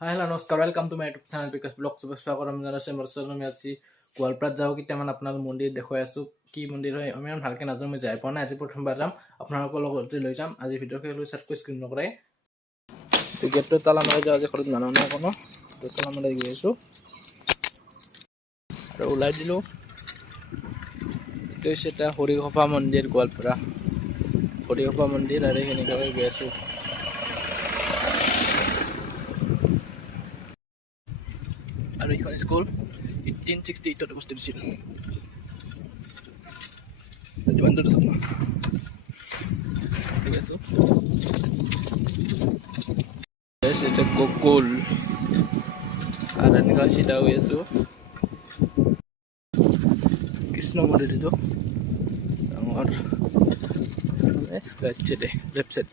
Hi, hello, নমস্কাৰ welcome to my YouTube channel Bikash vlog শুভেচ্ছা কৰাম জানাইছোঁ আমি আজি গোৱালপাৰাত যাওঁ কেইটামান আপোনাৰ মন্দিৰ দেখুৱাই আছোঁ কি মন্দিৰ হয় আমি ইমান ভালকৈ নাজানো মই যাই পোৱা নাই আজি প্ৰথমবাৰ যাম আপোনালোকৰ লগতে লৈ যাম আজি ভিডিঅ'টো চাৰ্টকৈ স্ক্ৰীন নকৰে গেটটো তালা মাৰি যাওঁ আজি ঘৰত মানুহ নাই কোনো তালা মাৰি গৈ আছোঁ আৰু ওলাই দিলোঁ এইটো হৈছে এটা হৰিঘোপা মন্দিৰ গোৱালপাৰা হৰিঘোপা মন্দিৰ আৰু সেনেকৈ গৈ আছোঁ আৰু এইখন স্কুল 1868 প্ৰস্তুত হৈছিল যিমান দূৰ চাম ঠিক আছে এটা গকুল আৰু এনেকুৱা চিধা হৈ আছোঁ কৃষ্ণ মন্দিৰ এইটো ডাঙৰ ৰাইট চাইডে লেফ্ট চাইড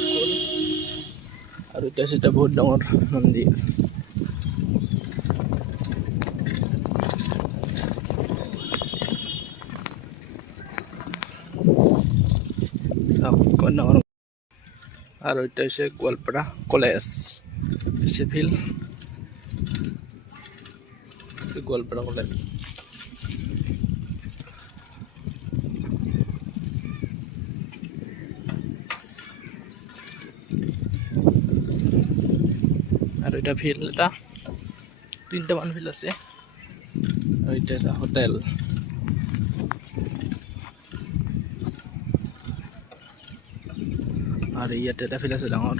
স্কুল আৰু এটা হৈছে এটা বহুত ডাঙৰ মন্দিৰ ডাঙৰ আৰু এটা হৈছে Goalpara college civil Goalpara college আৰু এটা ফিল্ড এটা তিনিটামান ফিল্ড আছে আৰু এটা এটা হোটেল আৰু ইয়াতে এটা ফিল্ড আছে ডাঙৰ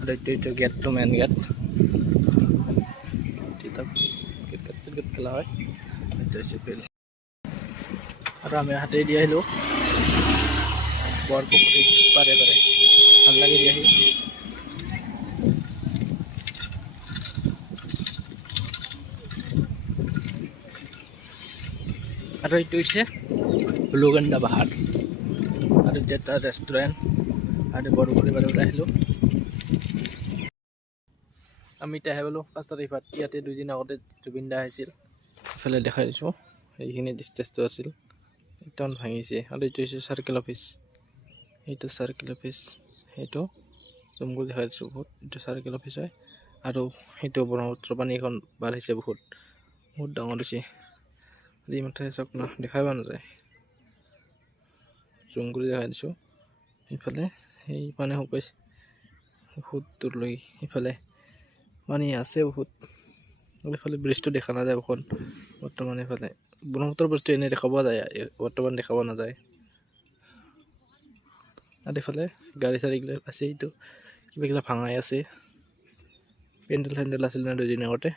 আৰু এইটো গেটটো মেইন গেট ক্ৰিকেট খেলা হয় এইটো হৈছে ফিল্ড আৰু আমি হাতে দি আহিলোঁ বৰপুখুৰী পাৰে পাৰে ভাল লাগে দি আহি আৰু এইটো হৈছে ব্লুগেণ্ডা পাহাৰ আৰু এতিয়া এটা ৰেষ্টুৰেণ্ট আৰু বৰপুখুৰী পাৰে ওলাই আহিলোঁ আমি এতিয়া আহি পালোঁ 5 তাৰিখত ইয়াতে 2 দিন আগতে জুবিন দা আহিছিল ইফালে দেখাই দিছোঁ সেইখিনি ষ্টেজটো আছিল একদম ভাঙিছে আৰু এইটো হৈছে চাৰ্কেল অফিচ এইটো চাৰ্কেল অফিচ সেইটো জুমকৈ দেখাই দিছোঁ বহুত এইটো চাৰ্কেল অফিচ হয় আৰু সেইটো ব্ৰহ্মপুত্ৰ পানী এখন বাঢ়িছে বহুত ডাঙৰ হৈছে এই মাথাই চাওক না দেখাই পোৱা নাযায় জুম কৰি দেখাই দিছোঁ সেইফালে সেই পানী শুকাইছে বহুত দূৰলৈ সেইফালে পানী আছে বহুত এইফালে ব্ৰিজটো দেখা নাযায় বহুত বৰ্তমান এইফালে ব্ৰহ্মপুত্ৰৰ বস্তু এনেই দেখা পোৱা যায় বৰ্তমান দেখা পোৱা নাযায় আৰু এইফালে গাড়ী চাড়ীগিলা আছে এইটো কিবাগিলা ভাঙাই আছে পেণ্ডেল চেণ্ডেল আছিল না 2 দিন আগতে